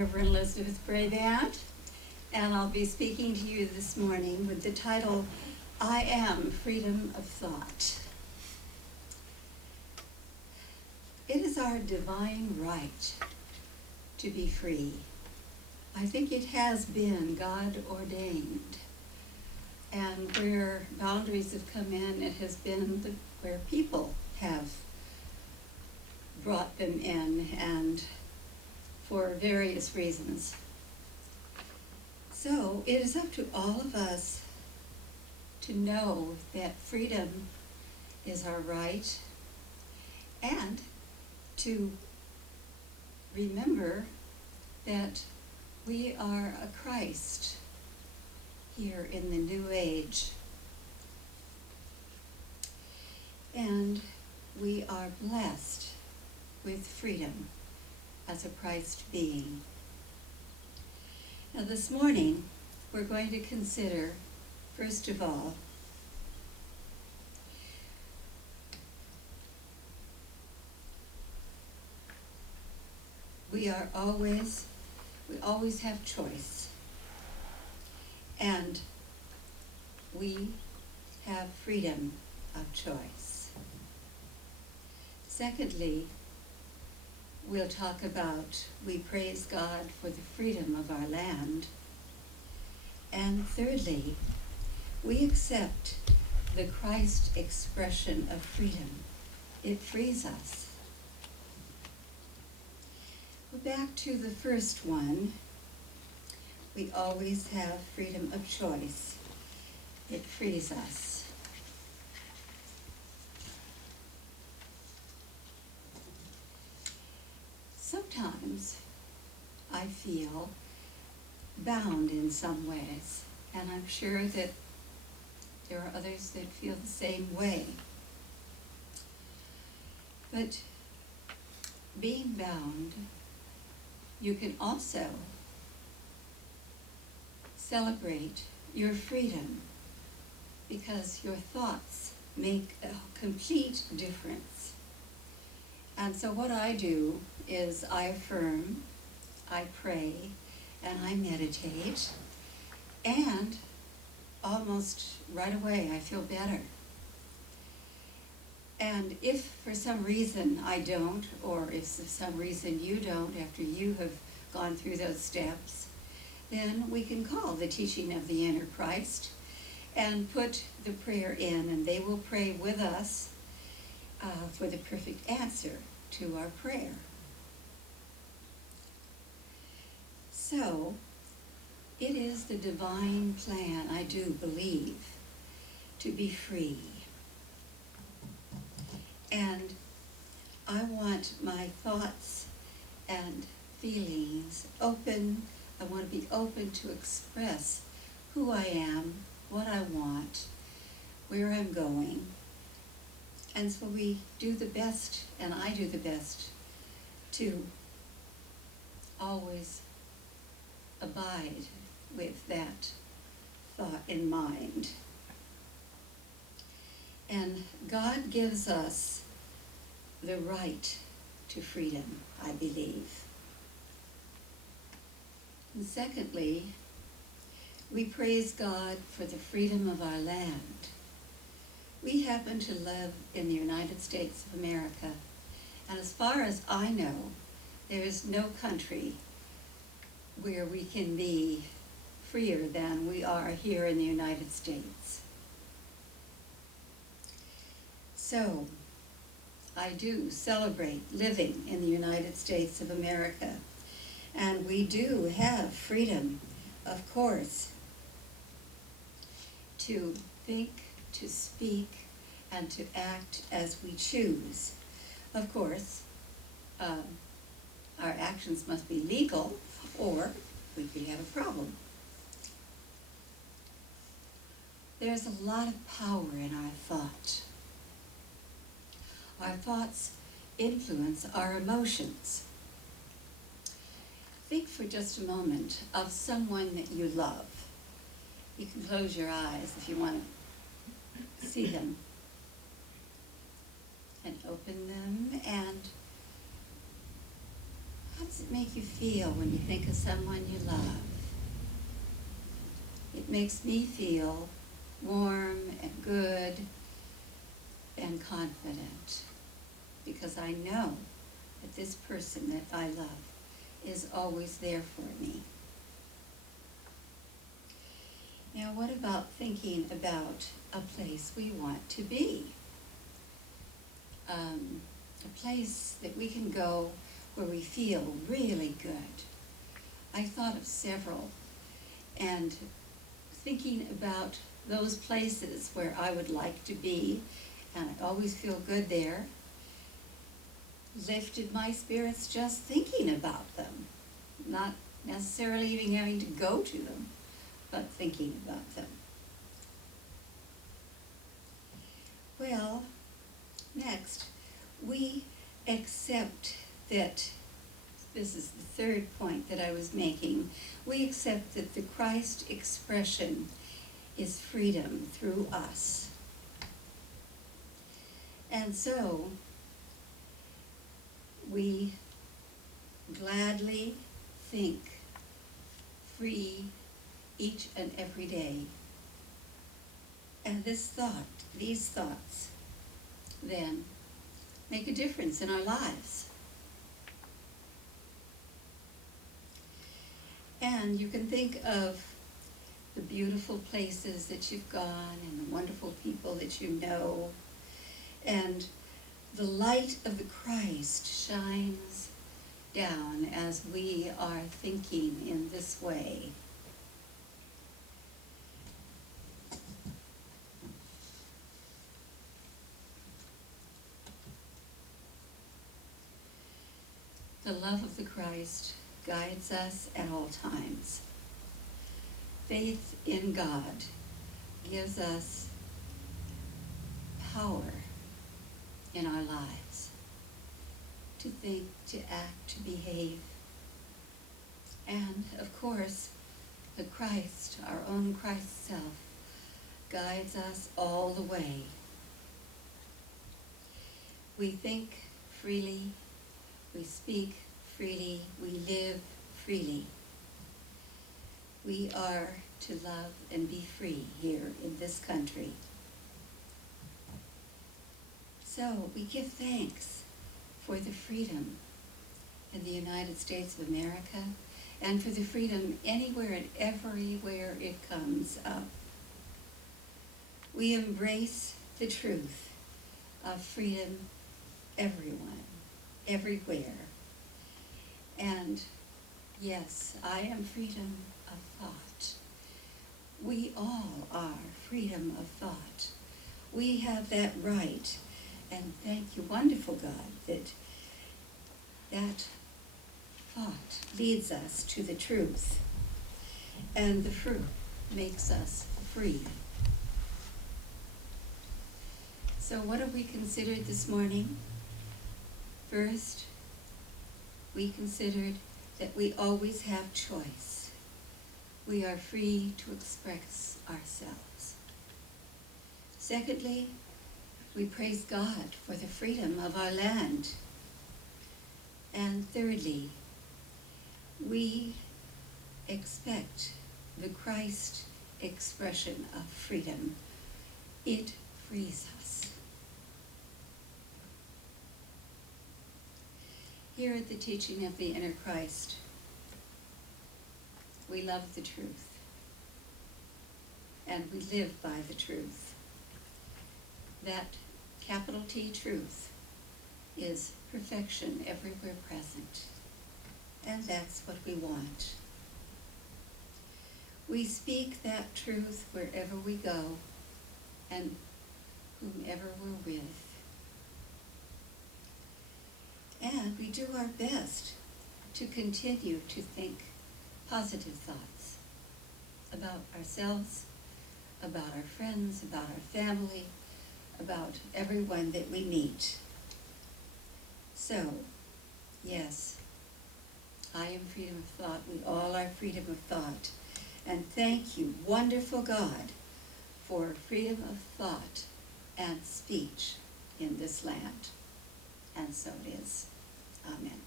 Reverend Elizabeth Brabant, and I'll be speaking to you this morning with the title, I Am Freedom of Thought. It is our divine right to be free. I think it has been God ordained. And where boundaries have come in, it has been where people have brought them in, and for various reasons. So it is up to all of us to know that freedom is our right, and to remember that we are a Christ here in the new age. And we are blessed with freedom as a Christ being. Now this morning, we're going to consider, first of all, we always have choice, and we have freedom of choice. Secondly, we'll talk about we praise God for the freedom of our land. And thirdly, we accept the Christ expression of freedom. It frees us. Well, back to the first one. We always have freedom of choice. It frees us. Sometimes I feel bound in some ways, and I'm sure that there are others that feel the same way. But being bound, you can also celebrate your freedom, because your thoughts make a complete difference. And so what I do is I affirm, I pray, and I meditate, and almost right away I feel better. And if for some reason I don't, or if for some reason you don't after you have gone through those steps, then we can call the teaching of the inner Christ and put the prayer in, and they will pray with us for the perfect answer to our prayer. So, it is the divine plan, I do believe, to be free. And I want my thoughts and feelings open. I want to be open to express who I am, what I want, where I'm going. And so we do the best, and I do the best, to always abide with that thought in mind. And God gives us the right to freedom, I believe. And secondly, we praise God for the freedom of our land. We happen to live in the United States of America, and as far as I know, there is no country where we can be freer than we are here in the United States. So, I do celebrate living in the United States of America, and we do have freedom, of course, to think, to speak, and to act as we choose. Of course, our actions must be legal, or we could have a problem. There's a lot of power in our thought. Our thoughts influence our emotions. Think for just a moment of someone that you love. You can close your eyes if you want to see them, and open them, and how does it make you feel when you think of someone you love? It makes me feel warm and good and confident, because I know that this person that I love is always there for me. Now, what about thinking about a place we want to be? A place that we can go where we feel really good. I thought of several, and thinking about those places where I would like to be, and I always feel good there, lifted my spirits just thinking about them. Not necessarily even having to go to them, but thinking about them. Well, next, we accept that, this is the third point that I was making, we accept that the Christ expression is freedom through us. And so, we gladly think free each and every day. And these thoughts, then, make a difference in our lives. And you can think of the beautiful places that you've gone and the wonderful people that you know, and the light of the Christ shines down as we are thinking in this way. The love of the Christ guides us at all times. Faith in God gives us power in our lives to think, to act, to behave. And, of course, the Christ, our own Christ self, guides us all the way. We think freely, we speak freely, we live freely. We are to love and be free here in this country. So we give thanks for the freedom in the United States of America, and for the freedom anywhere and everywhere it comes up. We embrace the truth of freedom everywhere. And yes, I am freedom of thought. We all are freedom of thought. We have that right, and thank you, wonderful God, that thought leads us to the truth, and the fruit makes us free. So what have we considered this morning? First, we considered that we always have choice. We are free to express ourselves. Secondly, we praise God for the freedom of our land. And thirdly, we expect the Christ expression of freedom. It frees us. Here at the teaching of the inner Christ, we love the truth, and we live by the truth. That capital T truth is perfection everywhere present, and that's what we want. We speak that truth wherever we go and whomever we're with. And we do our best to continue to think positive thoughts about ourselves, about our friends, about our family, about everyone that we meet. So, yes, I am freedom of thought. We all are freedom of thought. And thank you, wonderful God, for freedom of thought and speech in this land. And so it is. Amen.